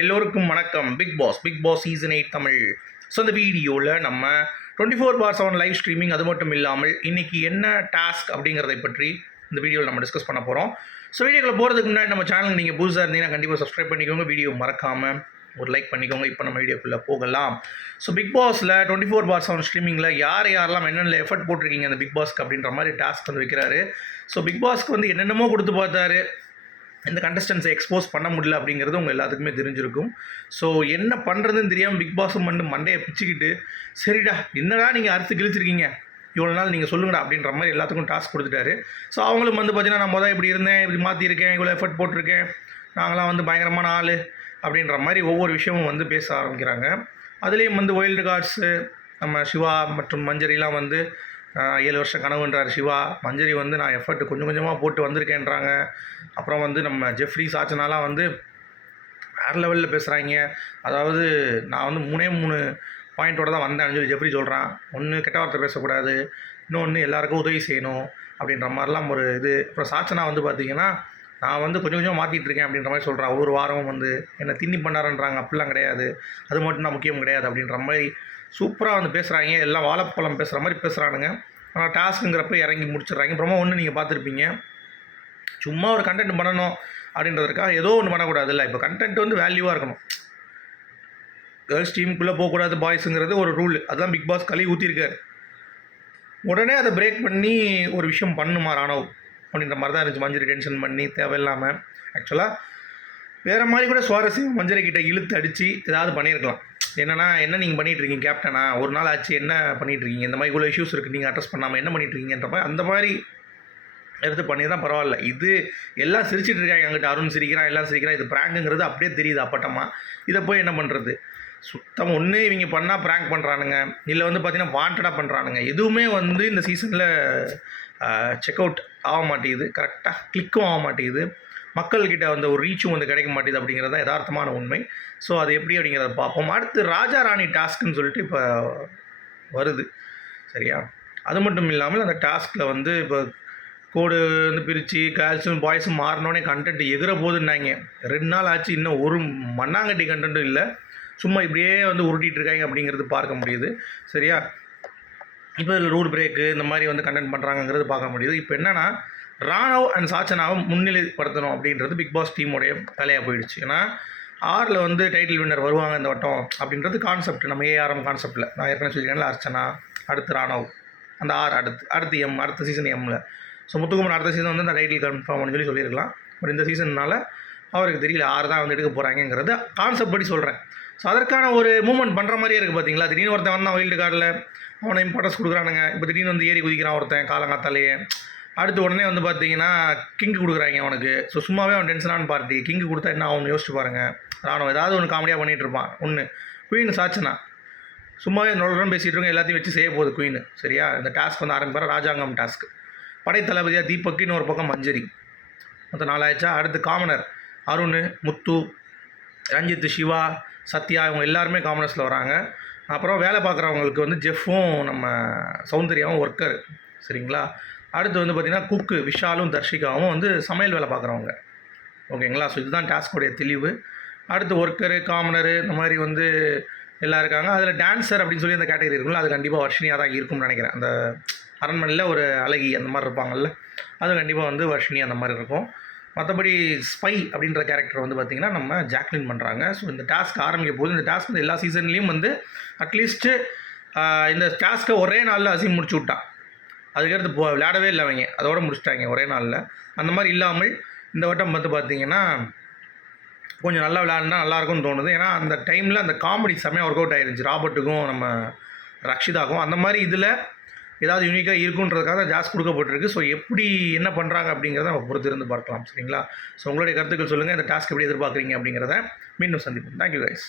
எல்லோருக்கும் வணக்கம். Bigg Boss Bigg Boss season eight Tamil. So இந்த வீடியோவில் நம்ம twenty four bar seven live streaming அது மட்டும் இல்லாமல் இன்றைக்கி என்ன டாஸ்க் அப்படிங்கிறதை பற்றி இந்த வீடியோவில் நம்ம டிஸ்கஸ் பண்ண போகிறோம் ஸோ வீடியோக்குள்ள போகிறதுக்கு முன்னாடி நம்ம சேனல் நீங்கள் புதுசாக இருந்தீங்கன்னா கண்டிப்பாக சப்ஸ்கிரைப் பண்ணிக்கோங்க. வீடியோ மறக்காமல் ஒரு லைக் பண்ணிக்கோங்க. இப்போ நம்ம வீடியோக்குள்ளே போகலாம். ஸோ பிக் பாஸில் டுவெண்ட்டி ஃபோர் பார் செவன் ஸ்ட்ரீமிங்கில் யார் யாரெல்லாம் என்னென்ன எஃபர்ட் போட்டிருக்கீங்க அந்த பிக் பாஸ்க்கு அப்படின்ற மாதிரி டாஸ்க் வந்து வைக்கிறாரு. ஸோ பிக் பாஸ்க்கு வந்து என்னென்னமோ கொடுத்து பார்த்தாரு. இந்த கண்டஸ்டன்ஸை எக்ஸ்போஸ் பண்ண முடியல அப்படிங்கிறது உங்கள் எல்லாத்துக்குமே தெரிஞ்சிருக்கும். ஸோ என்ன பண்ணுறதுன்னு தெரியாமல் பிக் பாஸும் வந்து மண்டையை பிச்சுக்கிட்டு சரிடா என்னடா நீங்கள் அறுத்து கிழிச்சிருக்கீங்க? இவ்வளோ நாள் நீங்கள் சொல்லுங்கடா அப்படின்ற மாதிரி எல்லாத்துக்கும் டாஸ்க் கொடுத்துட்டாரு. ஸோ அவங்களும் வந்து பார்த்தீங்கன்னா நான் மொதல் இப்படி இருந்தேன் இப்படி மாற்றிருக்கேன் இவ்வளோ எஃபர்ட் போட்டிருக்கேன் நாங்களாம் வந்து பயங்கரமான ஆள் அப்படின்ற மாதிரி ஒவ்வொரு விஷயமும் வந்து பேச ஆரம்பிக்கிறாங்க. அதுலேயும் வந்து ஒயில்டு கார்ட்ஸு நம்ம சிவா மற்றும் மஞ்சரிலாம் வந்து ஏழு வருஷம் கனவுன்றார் சிவா. மஞ்சரி வந்து நான் எஃபர்ட் கொஞ்சம் கொஞ்சமாக போட்டு வந்திருக்கேன்றாங்க. அப்புறம் வந்து நம்ம ஜெஃப்ரி சாச்சனாலாம் வந்து வேறு லெவலில் பேசுகிறாங்க அதாவது நான் வந்து மூணே மூணு பாயிண்ட்டோட தான் வந்தேன் சொல்லி ஜெஃப்ரி சொல்கிறான் ஒன்று கெட்ட வார்த்தை பேசக்கூடாது. இன்னொன்று எல்லாருக்கும் உதவி செய்யணும் அப்படின்ற மாதிரிலாம் ஒரு இது. அப்புறம் சாச்சனா வந்து பார்த்தீங்கன்னா நான் வந்து கொஞ்சம் கொஞ்சம் மாற்றிட்டு இருக்கேன் அப்படின்ற மாதிரி சொல்கிறான் ஒவ்வொரு வாரமும் வந்து என்னை திண்ணி பண்ணாரன்றாங்க. அப்படிலாம் கிடையாது. அது மட்டும் தான் முக்கியம் கிடையாது அப்படின்ற மாதிரி சூப்பராக வந்து பேசுகிறாங்க எல்லாம் வாழைப்பழம் பேசுகிற மாதிரி பேசுகிறானுங்க ஆனால் டாஸ்க்குங்கிறப்ப இறங்கி முடிச்சிடுறாங்க. அப்புறமா ஒன்று நீங்கள் பார்த்துருப்பீங்க. சும்மா ஒரு கண்டென்ட் பண்ணணும் அப்படின்றதுக்காக ஏதோ ஒன்று பண்ணக்கூடாது இல்லை இப்போ கண்டென்ட் வந்து வேல்யூவாக இருக்கணும். கேர்ள்ஸ் டீமுக்குள்ளே போகக்கூடாது பாய்ஸுங்கிறது ஒரு ரூல் அதுதான் பிக் பாஸ் கழுவி ஊற்றிருக்காரு உடனே அதை பிரேக் பண்ணி ஒரு விஷயம் பண்ணுமா ராணவ் அப்படின்ற மாதிரி தான் இருந்துச்சு. மஞ்சரி டென்ஷன் பண்ணி தேவையில்லாமல் ஆக்சுவலாக வேறு மாதிரி கூட சுவாரஸ்யம் மஞ்சரி கிட்ட இழுத்து அடித்து ஏதாவது பண்ணியிருக்கலாம். என்னன்னா என்ன நீங்கள் பண்ணிட்டு இருக்கீங்க கேப்டனா ஒரு நாள் ஆச்சு என்ன பண்ணிட்டு இருக்கீங்க இந்த மாதிரி இவ்வளோ இஷ்யூஸ் இருக்குது நீங்கள் அட்ரஸ் பண்ணாமல் என்ன பண்ணிட்டு மாதிரி அந்த மாதிரி எடுத்து பண்ணி தான் பரவாயில்ல. இது எல்லாம் சிரிச்சிட்டு இருக்காங்க எங்கிட்ட. அருண் சிரிக்கிறான் எல்லாம் சிரிக்கிறான். இது ப்ராங்குங்கிறது அப்படியே தெரியுது அப்பட்டமாக இதை போய் என்ன பண்ணுறது சுத்தம் ஒன்று இவங்க பண்ணால் ப்ராங்க் பண்ணுறானுங்க இல்லை வந்து பார்த்தீங்கன்னா வாண்டடாக பண்ணுறானுங்க எதுவுமே வந்து இந்த சீசனில் செக் அவுட் ஆக மாட்டேங்குது. கரெக்டாக கிளிக்கும் ஆக மாட்டேங்குது. மக்கள்கிட்ட வந்து ஒரு ரீச்சும் வந்து கிடைக்க மாட்டேங்குது அப்படிங்கிறது தான் யதார்த்தமான உண்மை. ஸோ அது எப்படி அப்படிங்கிறத பார்ப்போம். அடுத்து ராஜா ராணி டாஸ்க்குன்னு சொல்லிட்டு இப்போ வருது. சரியா? அது மட்டும் இல்லாமல் அந்த டாஸ்கில் வந்து இப்போ கோடு வந்து பிரித்து கேர்ள்ஸும் பாய்ஸும் மாறினோடனே கண்டென்ட் எகிற போதுன்னாங்க. ரெண்டு நாள் ஆச்சு இன்னும் ஒரு மண்ணாங்கட்டி கண்டென்ட்டும் இல்லை. சும்மா இப்படியே வந்து உருட்டிகிட்டு இருக்காங்க அப்படிங்கிறது பார்க்க முடியுது. சரியா? இப்போ இதில் ரூல் பிரேக்கு இந்த மாதிரி வந்து கண்டென்ட் பண்ணுறாங்கங்கிறது பார்க்க முடியுது. இப்போ என்னென்னா ராணவ் அண்ட் சாச்சனாவை முன்னிலைப்படுத்தணும் அப்படின்றது பிக் பாஸ் டீமுடைய வேலையாக போயிடுச்சு. ஏன்னா ஆறில் வந்து டைட்டில் வின்னர் வருவாங்க இந்த வட்டம் அப்படின்றது கான்செப்ட் நம்ம ஏஆர்எம் கான்செப்டில் நான் ஏற்கனவே சொல்லியிருக்கேன்ல அர்ச்சனா அடுத்து ராணவ் அந்த ஆறு அடுத்து அடுத்து எம் அடுத்த சீசன் எம்மில் ஸோ முத்துக்குமரன் அடுத்த சீசன் வந்து அந்த டைட்டில் கன்ஃபார்ம் சொல்லி சொல்லியிருக்கலாம். பட் இந்த சீசன்னால அவருக்கு தெரியல ஆறு தான் வந்து எடுக்க போகிறாங்கங்கிறது கான்செப்ட் படி சொல்கிறேன் ஸோ அதற்கான ஒரு மூவ்மெண்ட் பண்ணுற மாதிரியே இருக்குது பார்த்தீங்களா திடீர்னு ஒருத்தன் வந்தான் வைல்டு கார்டில் அவனை இம்பார்ட்டன்ஸ் கொடுக்குறானுங்க. இப்போ திடீர்னு வந்து ஏறி குதிக்கிறான் ஒருத்தன் காலங்காத்தாலேயே. அடுத்து உடனே வந்து பார்த்தீங்கன்னா கிங்கு கொடுக்குறாங்க அவனுக்கு. ஸோ சும்மாவே அவன் டென்ஷனான பார்ட்டி கிங்கு கொடுத்தா என்ன அவனு யோசிச்சு பாருங்கள் ராணுவம் ஏதாவது ஒன்று காமெடியாக பண்ணிகிட்டு இருப்பான். ஒன்று குயின் சாச்சனா. சும்மாவே நொழுடன் பேசிகிட்டு இருக்கவங்க எல்லாத்தையும் வச்சு செய்ய போகுது குயின் சரியா? இந்த டாஸ்க் வந்து ஆரம்பிப்பார் ராஜாங்கம் டாஸ்க் படைத்தளபதியாக தீபக்கு இன்னொரு பக்கம் மஞ்சரி. மொத்தம் நாலாயிடுச்சா? அடுத்து காமனர். அருண் முத்து ரஞ்சித் சிவா சத்யா இவங்க எல்லாருமே காமனர்ஸில் வராங்க. அப்புறம் வேலை பார்க்குறவங்களுக்கு வந்து ஜெஃப்பும் நம்ம சௌந்தர்யாவும் ஒர்க்கர் சரிங்களா? அடுத்து வந்து பார்த்திங்கன்னா குக்கு விஷாலும் தர்ஷிகாவும் வந்து சமையல் வேலை பார்க்குறவங்க. ஓகேங்களா? ஸோ இதுதான் டாஸ்கோடைய தெளிவு. அடுத்து ஒர்க்கரு காமனரு இந்த மாதிரி வந்து எல்லாம் இருக்காங்க. அதில் டான்ஸர் அப்படின்னு சொல்லி அந்த கேட்டகரி இருக்குல்ல அது கண்டிப்பாக வர்ஷினியாக தான் இருக்கும்னு நினைக்கிறேன். அந்த அரண்மனையில் ஒரு அழகி அந்த மாதிரி இருப்பாங்கல்ல அது கண்டிப்பாக வந்து வர்ஷினி அந்த மாதிரி இருக்கும். மற்றபடி ஸ்பை அப்படின்ற கேரக்டர் வந்து பார்த்திங்கன்னா நம்ம ஜாக்லின் பண்ணுறாங்க ஸோ இந்த டாஸ்க் ஆரம்பிக்க போது இந்த டாஸ்க் வந்து எல்லா சீசன்லேயும் வந்து அட்லீஸ்ட்டு இந்த டாஸ்க்கை ஒரே நாளில் அசிம் முடிச்சு விட்டான். அதுக்கடுத்து போ விளையாடவே இல்லை அவங்க. அதோட முடிச்சிட்டாங்க ஒரே நாளில். அந்த மாதிரி இல்லாமல் இந்த வட்டம் பார்த்து பார்த்தீங்கன்னா கொஞ்சம் நல்லா விளையாடினா நல்லாயிருக்கும்னு தோணுது. ஏன்னா அந்த டைமில் அந்த காமெடி செம்மையாக ஒர்க் அவுட் ஆயிருந்துச்சு ராபர்ட்டுக்கும் நம்ம ரக்ஷிதாக்கும். அந்த மாதிரி இதில் ஏதாவது யூனிக்காக இருக்குன்றதுக்காக தான் ஜாஸ் கொடுக்கப்பட்டிருக்கு. ஸோ எப்படி என்ன பண்ணுறாங்க அப்படிங்கிறத நம்ம பொறுத்து இருந்து பார்க்கலாம் சரிங்களா? ஸோ உங்களுடைய கருத்துக்கள் சொல்லுங்கள் இந்த டாஸ்க் எப்படி எதிர்பார்க்குறீங்க அப்படிங்கிறத மீண்டும் சந்திப்போம். Thank you guys